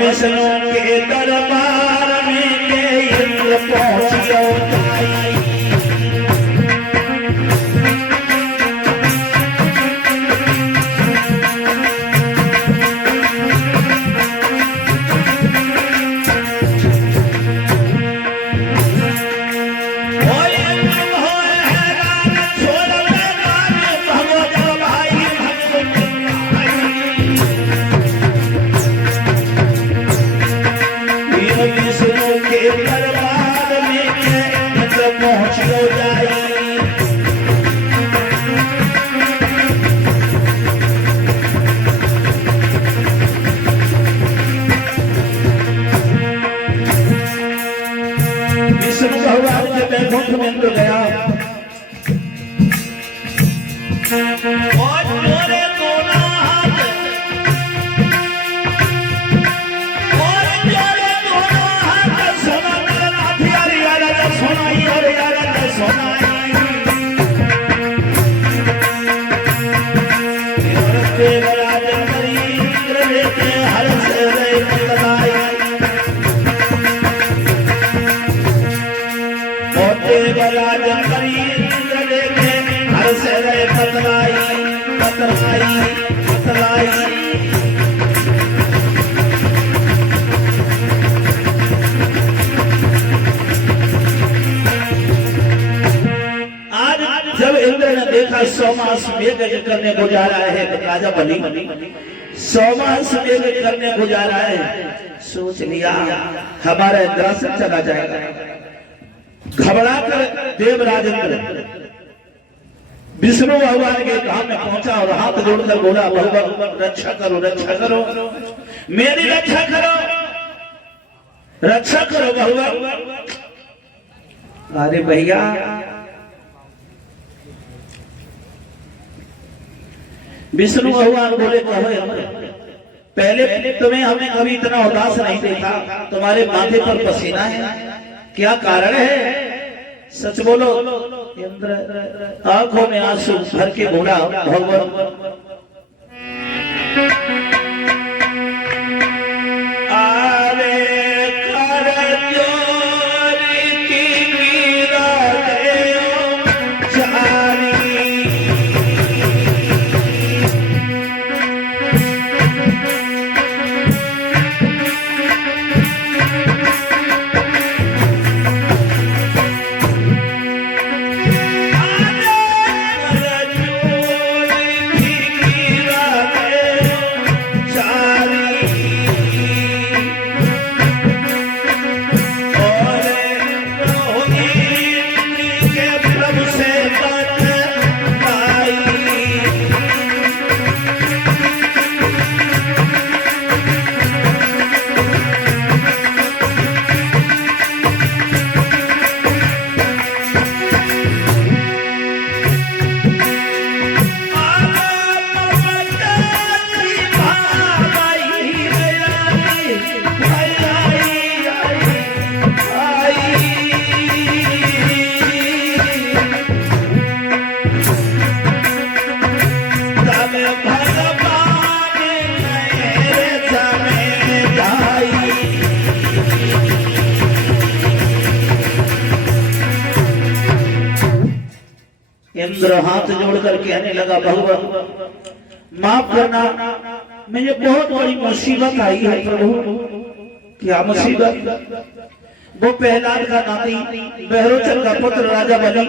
विष्णु के दरबार में इंद्र पहुंचियो गया और मोरे दोनों हाथ और जोरे दोनों हाथ सोना करना प्यारी यारा सोनाई और यारा सोनाई और देवराज मरी इंद्र लेके हर से रे बतलाई देवराज करी इंद्र देखे हर से रहे बतलाई बतलाई बतलाई आज जब इंद्र ने देखा 100 मास मेघ करने को जा रहा है राजा बलि 100 मास मेघ करने को जा रहा है सोच लिया हमारा इंद्रासन चला जाएगा घबरा कर देवराज विष्णु भगवान के धाम में पहुंचा और हाथ जोड़कर बोला भगवान रक्षा करो मेरी रक्षा करो भगवान। अरे भैया विष्णु भगवान बोले कहो पहले तुम्हें हमने कभी इतना उदास नहीं देखा तुम्हारे माथे पर पसीना है क्या कारण है सच बोलो। इंद्र आंखों में आंसू भर के बोला भगवान आरे कर जोरी की मीरा देओ जानी इंद्र हाथ जोड़कर कहने लगा भगवान माफ करना मुझे बहुत बड़ी मुसीबत आई है प्रभु। क्या मुसीबत? वो प्रहलाद का नाती बहरोचर का पुत्र राजा बलि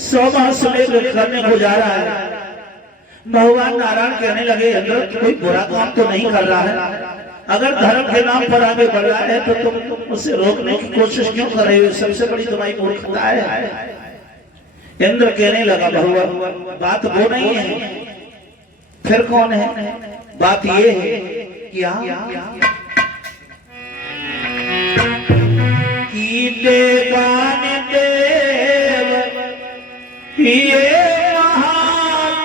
100 मास करने को जा रहा है। भगवान नारायण कहने लगे इंद्र कोई बुरा काम तो नहीं कर रहा है, अगर धर्म के नाम पर आगे बढ़ रहा है तो तुम उसे रोकने की कोशिश क्यों कर रहे हो? सबसे बड़ी तुम्हारी मूर्खता है। इंद्र कहने लगा भगवान बात वो नहीं है, फिर कौन है? बात ये है कि देवान देव ये महामान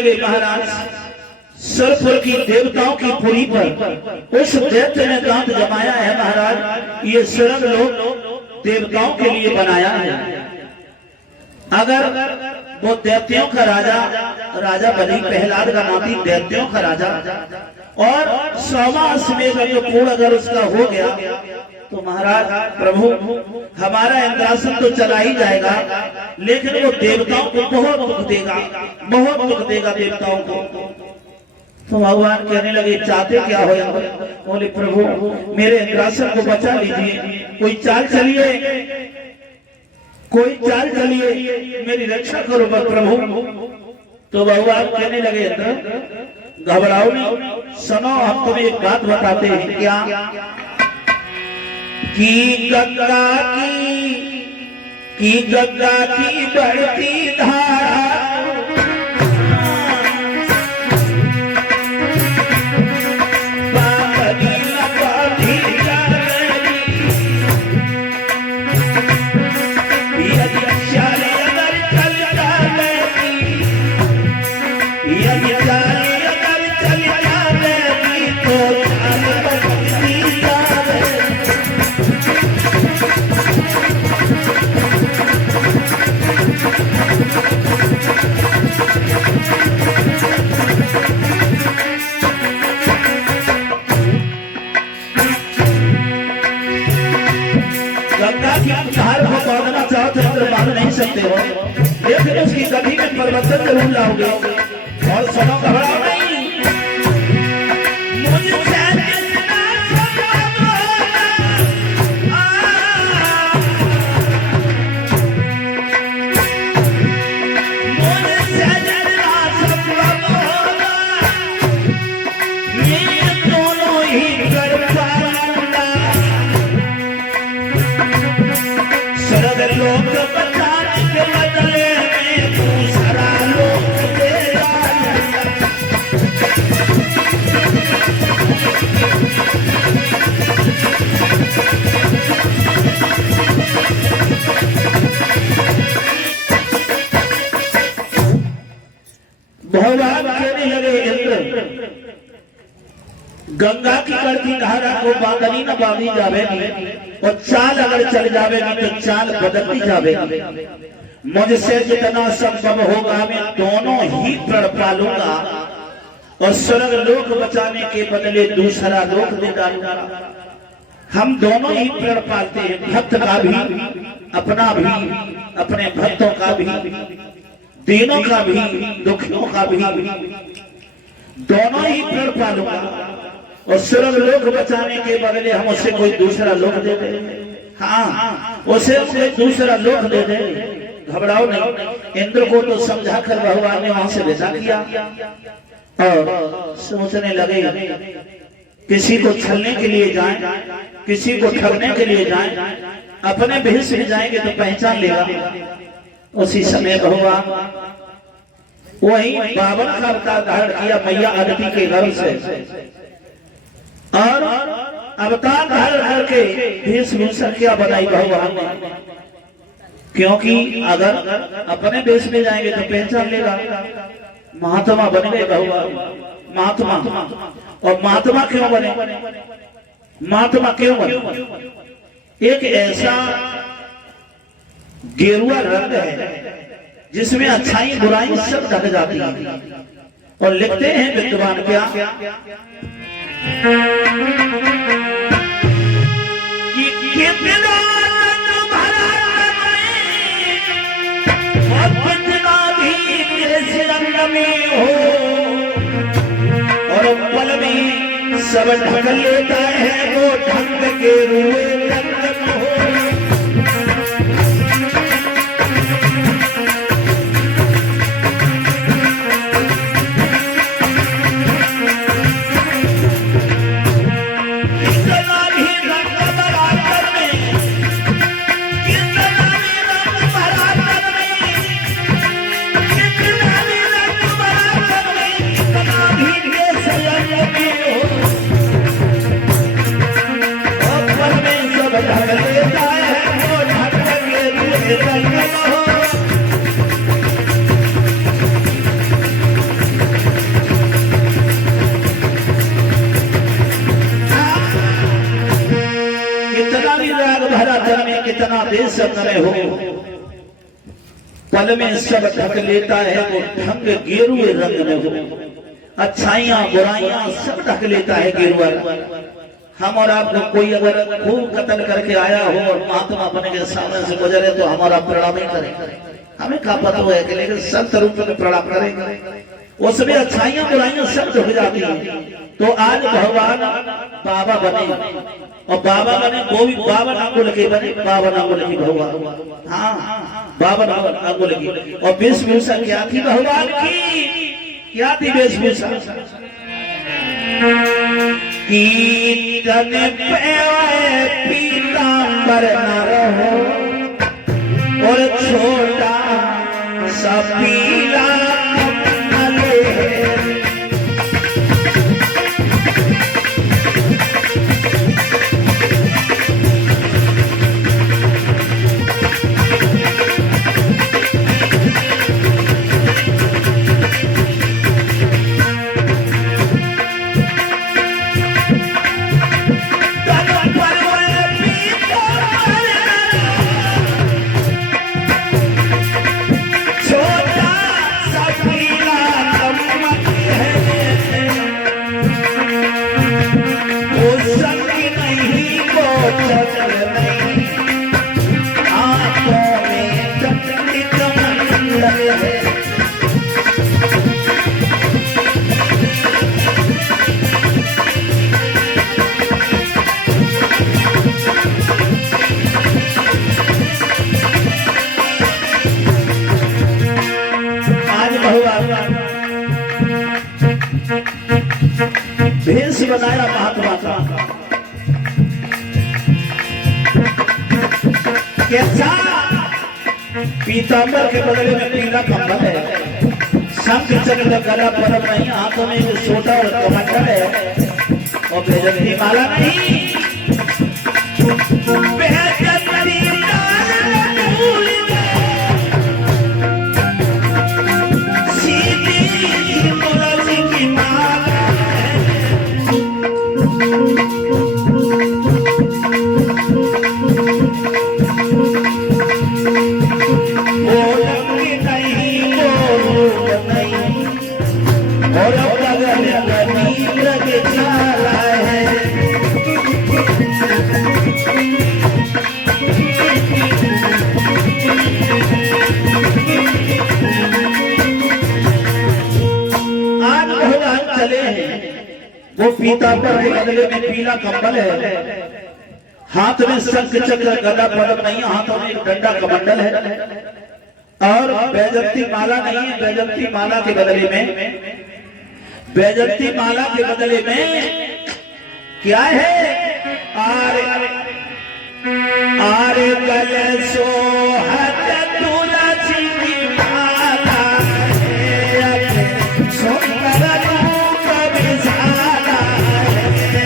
लगे महाराज सरपुर की देवताओं की पुरी पर उस दैत्य ने दांत जमाया है महाराज। ये स्वर्ग लोग देवताओं के लिए बनाया है। अगर वो दैत्यों का राजा बलि प्रहलाद का नाती दैत्यों का राजा और 100वां अश्वमेध पूर्ण अगर उसका हो गया तो महाराज प्रभु हमारा इंद्रासन तो चला ही जाएगा, लेकिन वो देवताओं को बहुत दुख देगा, बहुत दुख देगा देवताओं को। तो भगवान कहने लगे चाहते क्या हो? बोले प्रभु मेरे इंद्रासन को बचा लीजिए, कोई चाल चलिए, कोई चाल चलिए, मेरी रक्षा करो प्रभु। तो भगवान कहने लगे इंद्र घबराओ नहीं, सुनो हम तुम्हें एक बात बताते हैं। क्या? कि गंगा की बढ़ती धारा नहीं सकते हो, लेकिन उसकी गति में परिवर्तन जरूर लाओगे। और सुनो घबराओ नहीं, भगवान कहने लगे इंद्र गंगा की बढ़ती धारा को बांधनी न बांधी जावेगी, और चाल अगर चल जावेगी तो चाल बदलती जावेगी। मुझसे जितना संभव होगा मैं दोनों ही प्रण पालूंगा, और स्वर्ग लोक बचाने के बदले दूसरा लोक दे डालूंगा। हम दोनों ही प्रण पालते हैं, भक्त का भी, अपना भी, अपने भक्तों का भी, दीनों का भी, दुखियों का भी, दोनों ही प्रण पालूंगा। और स्वर्ग लोक बचाने के बदले हम उसे कोई दूसरा लोक दे दे। हाँ, उसे कोई दूसरा लोक दे दे। घबराओ नहीं। इंद्र को तो समझा कर भगवान ने वहां से विदा किया और सोचने लगे किसी को छलने के लिए जाएं, किसी को ठगने के लिए जाएं, अपने भेष में जाएंगे तो पहचान लेगा। उसी समय भगवान वही 52 का अवतार धारण किया मैया अदिति के गर्भ से, और अवतार धारण करके वेशभूषा क्या बनाई भगवान ने। क्योंकि अगर अपने देश में जाएंगे तो पहचान लेगा। महात्मा बन गए भगवान, महात्मा। और महात्मा क्यों बने? महात्मा क्यों बने? एक ऐसा गेरुआ रंग है जिसमें अच्छाई बुराई सब ढक जाती है। और लिखते हैं विद्वान क्या हो, और पल में सब ढक लेता है वो ढंग के रुए रंग हो। संग में हो, पल में सब ढक लेता है वो ढंग गेरुए रंग में हो। अच्छाइयां बुराइयां सब ढक लेता है गेरुआ। हम और आपको कोई अगर खूब कत्ल करके आया हो और महात्मा बने के सामने से गुजरे तो हमारा प्रणाम ही करें, हमें क्या पता है कि लेकिन संत रूप में प्रणाम करें, उसमें अच्छाइयां बुराइयां सब ढक जाती हैं। तो आज भगवान बाबा बने और बाबा बने वो भी बाबा नागुल के बने, बाबा नागुल की भगवान, हाँ बाबा नागुल की। और वेशभूषा क्या थी भगवान की, क्या थी वेशभूषा? कीर्तन पे पीतांबर न रहो और छोटा सा पीला भेष बनाया महात्मा का। कैसा? पीतांबर के बदले में पीला कंबल है, शंख चक्र गला परम नहीं, हाथों में एक सोटा और कमंडल है और बेजती माला नहीं। वो पीतांबर के बदले में पीला कंबल है, हाथ में शंख चक्र गदा पद्म नहीं, हाथों में एक डंडा कमंडल है और बैजंती माला नहीं है। बैजंती माला के बदले में, बैजंती माला के बदले में क्या है? आरे आरे गले सोहत तुलसी की माला है, सुंदर रूप विशाला है।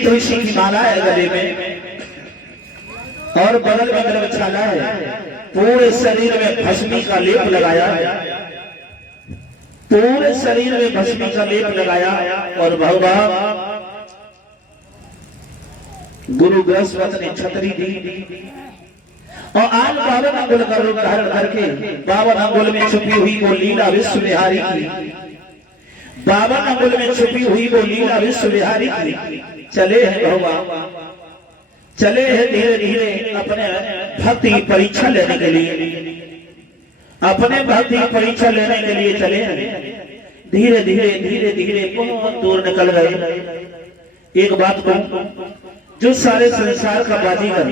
तुलसी की माला है गले में और बगल में गलगछाला है, पूरे शरीर में भस्मी का लेप लगाया, पूरे शरीर में भस्मी का लेप लगाया और भगवान गुरु बृहस्पति ने छतरी दी और आज बावन अंगुल का रूप धारण करके बावन अंगुल में छुपी हुई वो लीला विश्व विहारी की, बावन अंगुल में छुपी हुई वो लीला विश्व विहारी की चले हैं भगवान, चले हैं धीरे धीरे अपने भक्ति की परीक्षा लेने के लिए, अपने भक्ति की परीक्षा लेने के लिए चले हैं। धीरे धीरे धीरे धीरे बहुत दूर निकल गए। एक बात कहूं, जो सारे संसार का बाजीगर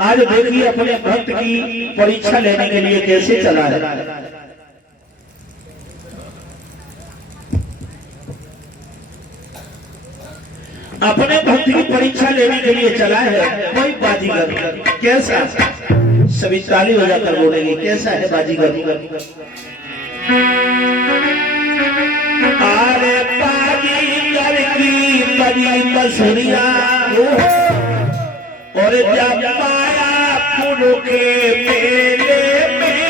आज देखिए अपने भक्त की परीक्षा लेने के लिए कैसे चला है। अपने भक्त की परीक्षा लेने के लिए चला है कोई बाजीगर। कैसा? सभी ताली बजाकर बोलेंगे कैसा है बाजीगर। अरे बाजीगर की बड़ी बसुरिया और जब मायापुर के मेले में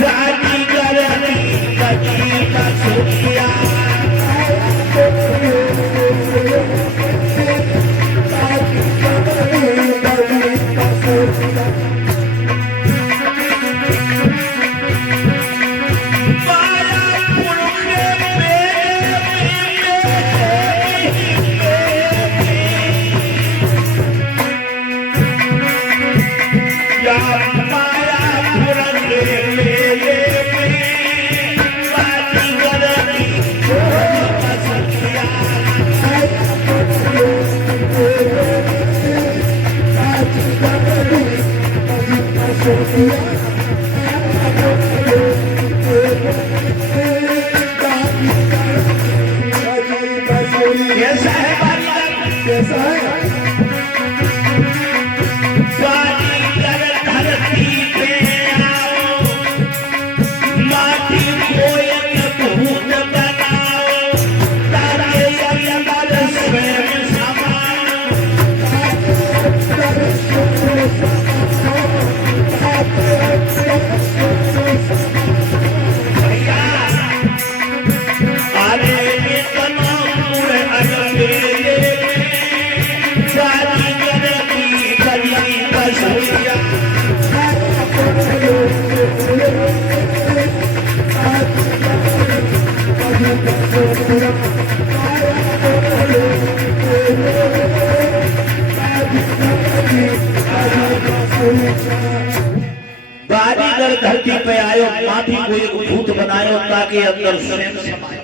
बाजीगर की बड़ी बसुरिया कैसा है बाजीगर? कैसा है बाजीगर? धरती पे आओ, माटी को एक भूत बनाओ, तारे अंदर स्वयं समाओ। भैया अरे इतना पूरे अकेले बाजीगर की बड़ी बसुरिया बाजीगर धरती पे आयो, माटी को एक भूत बनायो ताकि अंदर स्वयं समाये।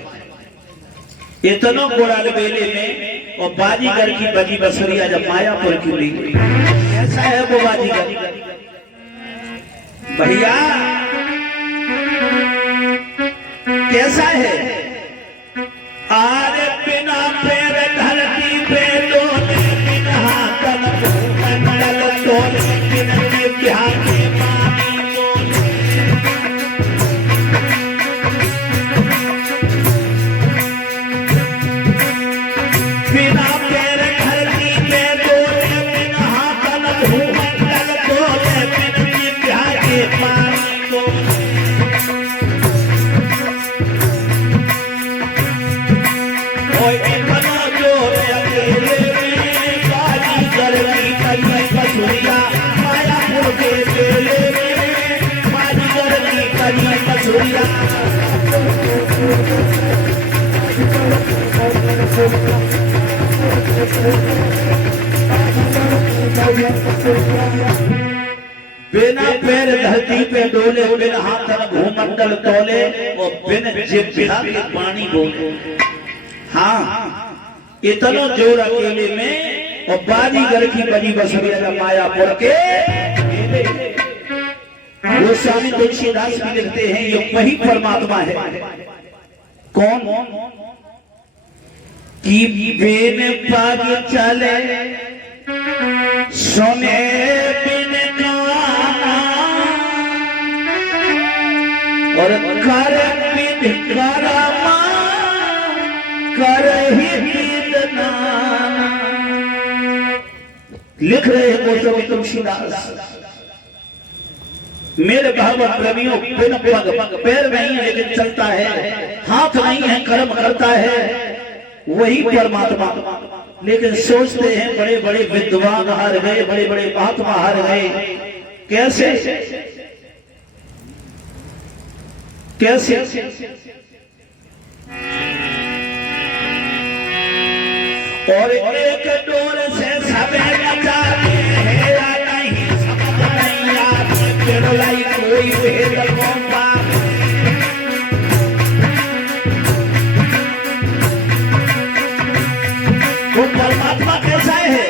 इतना गोड़ाल बेले में और बाजीगर की बड़ी बसुरिया जब मायापुर की हुई। कैसा है वो बाजीगर? भैया कैसा है? आरे बिना पैर धरती पे डोले, बिना हाथ मंडल तोले, बिना जिह्वा के पानी बोले। बिना पैर धरती पे डोले, बिना हाथ मंडल तोले, बिना जिह्वा के पानी बोले। मायापुर के मेले में बाजीगर की बड़ी बसुरिया बिना पैर धरती पे डोले, बिना हाथ भूमंडल तोले और बिना जिह्वा के पानी बोले। हाँ इतना जोर अकेले में और बाजीगर की बड़ी बसुरिया मायापुर के वो स्वामी तुलसीदास भी लिखते हैं ये वही परमात्मा है। कौन? कि बिन पग चले सुने बिन गाना और कर बिन करमा कर ही लिख रहे हैं गोस्वामी तुलसीदास। मेरे भागवत प्रेमियों बिन पग पैर नहीं है लेकिन चलता है, हाथ नहीं है कर्म करता है, वही परमात्मा। लेकिन सोचते हैं बड़े बड़े विद्वान हार गए, बड़े बड़े महात्मा हार गए। कैसे कैसे? और एक डोर से सबे बचाते हैं या नहीं समझ नहीं आती, बिरलाई कोई भेद कौन बात। वो परमात्मा कैसा है?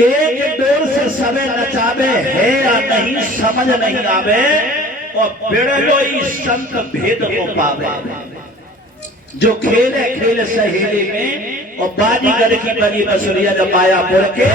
एक डोर से सबे नचावे है या नहीं समझ नहीं आवे और बिड़लोई संत भेद को पावे। जो खेले खेल सहेली में और बाजीगर की बनी बसुरिया जब मायापुर के